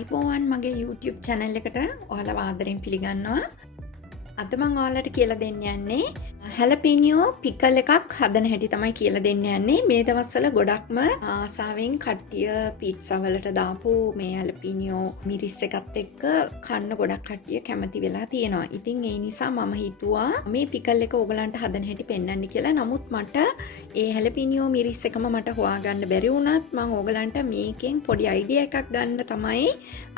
Yvonne මගේ YouTube channel එකට ඔයාලව ආදරෙන් පිළිගන්නවා. අද මම ඔයාලට කියලා දෙන්න යන්නේ Jalapeño pickle එකක් හදන හැටි තමයි කියලා දෙන්න යන්නේ. මේ දවස්වල ගොඩක්ම ආසාවෙන් කට්ටිය පීට්සා වලට දාපු මේ Jalapeño මිරිස් එකත් එක්ක කන්න ගොඩක් කට්ටිය කැමති වෙලා තියෙනවා. ඉතින් ඒ නිසා මම හිතුවා මේ pickle එක ඕගලන්ට හදන හැටි පෙන්වන්න කියලා. නමුත් මට ඒ Jalapeño මිරිස් එකම මට හොයාගන්න බැරි වුණත් මම ඕගලන්ට මේකෙන් පොඩි අයිඩියා එකක් ගන්න තමයි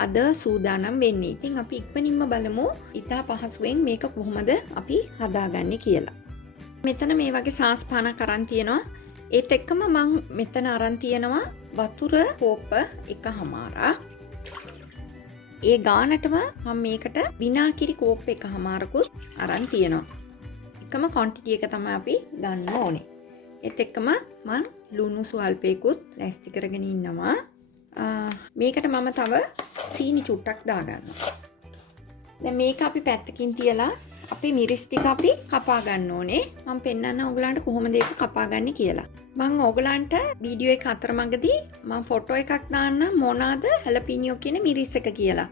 අද සූදානම් වෙන්නේ. ඉතින් අපි ඉක්මනින්ම බලමු ඉතා පහසුවෙන් මේක කොහොමද අපි හදාගන්නේ කියලා. මෙතන මේ වගේ සාස් පානක් අරන් තියෙනවා. ඒත් එක්කම මම මෙතන අරන් තියෙනවා වතුර කෝප්ප එකමාරක්. ඒ ගානටම මම මේකට විනාකිරි කෝප්ප එකමාරකුත් අරන් තියෙනවා. එකම ක්වොන්ටිටි එක තමයි අපි ගන්න ඕනේ. ඒත් එක්කම මම ලුණු සුවල්පයකුත් ලෑස්ති කරගෙන ඉන්නවා. මේකට මම තව සීනි චුට්ටක් දාගන්නවා. දැන් මේක අපි පැත්තකින් තියලා අපි මිරිස් ටික අපි කපා ගන්න ඕනේ. මම පෙන්නන්න ඕගලන්ට කොහොමද ඒක කපා ගන්න කියලා. මම ඕගලන්ට වීඩියෝ එක අතරමඟදී මම ෆොටෝ එකක් දාන්න මොනවාද Jalapeño කියන මිරිස් එක කියලා.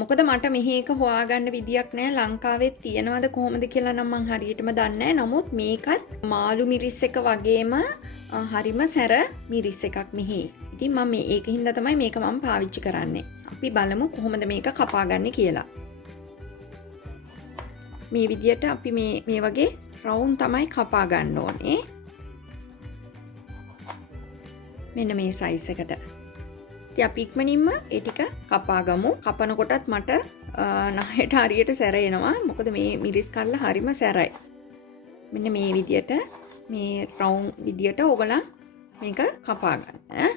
මොකද මට මෙහි එක හොයාගන්න විදියක් නැහැ. ලංකාවේ තියෙනවද කොහොමද කියලා නම් මම හරියටම දන්නේ නැහැ. නමුත් මේකත් මාළු මිරිස් එක වගේම හරිම සැර මිරිස් එකක් මෙහි. ඉතින් මම මේක හින්දා තමයි මේක මම පාවිච්චි කරන්නේ. අපි බලමු කොහොමද මේක කපා ගන්න කියලා. මේ විදියට අපි මේ වගේ රවුම් තමයි කපා ගන්න ඕනේ. මෙන්න මේ සයිස් එකට. ඉතින් අපි ඉක්මනින්ම ඒ ටික කපා ගමු. කපන කොටත් මට නහයට හරියට සැර එනවා. මොකද මේ මිරිස් කල්ල හරිම සැරයි. මෙන්න මේ විදියට මේ රවුම් විදියට ඕගලන් මේක කපා ගන්න.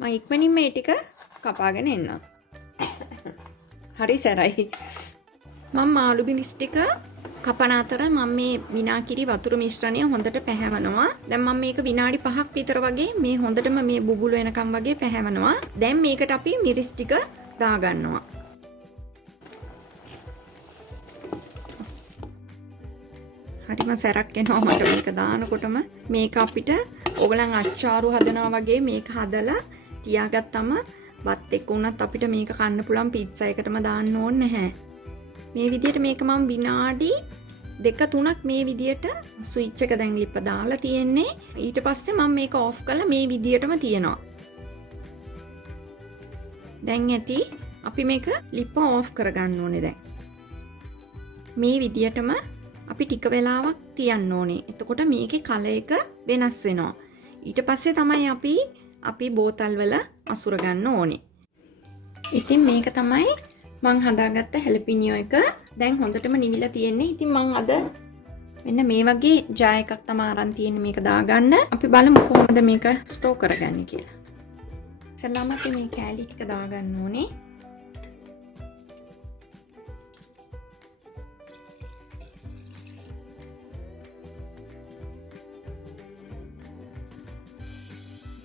මම ඉක්මනින්ම මේ ටික කපාගෙන එන්නම්. හරි සැරයි. මම මාළු මිරිස් ටික කපන අතර මම මේ විනාකිරි වතුර මිශ්‍රණය හොඳට පැහැවනවා. දැන් මම මේක විනාඩි 5ක් විතර වගේ මේ හොඳටම මේ බුබුලු එනකම් වගේ පැහැවනවා. දැන් මේකට අපි මිරිස් ටික දාගන්නවා. හරිම සැරක් එනවා මට මේක දානකොටම. මේක අපිට ඕගලන් අච්චාරු හදනවා වගේ මේක හදලා තියාගත්තම බත් එක්ක උනත් අපිට මේක කන්න පුළුවන් පිට්සා එකටම දාන්න ඕනේ නැහැ. මේ විදියට මේක මම විනාඩි 2-3ක් මේ විදියට ස්විච් එක දැන් ලිප්ප දාලා තියෙන්නේ. ඊට පස්සේ මම මේක ඕෆ් කරලා මේ විදියටම තියනවා. දැන් ඇති අපි මේක ලිප්ප ඕෆ් කරගන්න ඕනේ දැන්. මේ විදියටම අපි ටික වෙලාවක් තියන්න ඕනේ. එතකොට මේකේ කලර් එක වෙනස් වෙනවා. ඊට පස්සේ තමයි අපි බෝතල් වල අසුර ගන්න ඕනේ. ඉතින් මේක තමයි මං හදාගත්ත Jalapeño එක. දැන් හොඳටම නිවිලා තියෙන්නේ. ඉතින් මං අද මෙන්න මේ වගේ ජා එකක් තමයි අරන් තියෙන්නේ මේක දාගන්න. අපි බලමු කොහොමද මේක ස්ටෝර් කරගන්නේ කියලා. ඉතින්ලාම අපි මේ කෑලි ටික දාගන්න ඕනේ.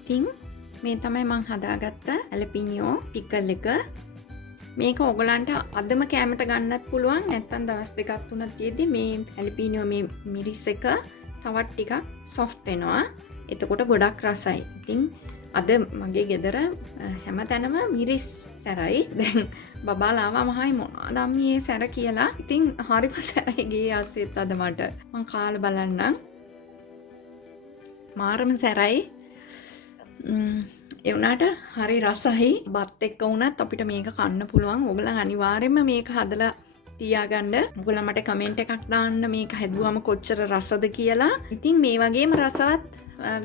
ඉතින් මේ තමයි මං හදාගත්ත Jalapeño pickle එක. මේක ඔයගලන්ට අදම කැමට ගන්නත් පුළුවන්. නැත්නම් දවස් දෙකක් තුනක් තියදී මේ Jalapeño මේ මිරිස් එක තවත් ටිකක් soft වෙනවා. එතකොට ගොඩක් රසයි. ඉතින් අද මගේ ගෙදර හැමතැනම මිරිස් සැරයි. දැන් බබාලා ආවම හයි මොනවද මේ සැර කියලා. ඉතින් හරිම සැරයි ගේ ආසෙත් අද මට. මං කාලා බලන්නම්. මාරම සැරයි. ඒ වුණාට හරි රසයි. බත් එක්ක වුණත් අපිට මේක කන්න පුළුවන්. ඔයගලන් අනිවාර්යයෙන්ම මේක හදලා තියාගන්න. ඔයගලන් මට කමෙන්ට් එකක් දාන්න මේක හැදුවම කොච්චර රසද කියලා. ඉතින් මේ වගේම රසවත්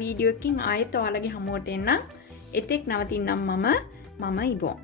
වීඩියෝ එකකින් ආයෙත් ඔයාලගේ හමුවට එන්න. එතෙක් නවතින්නම් මම Yvonne.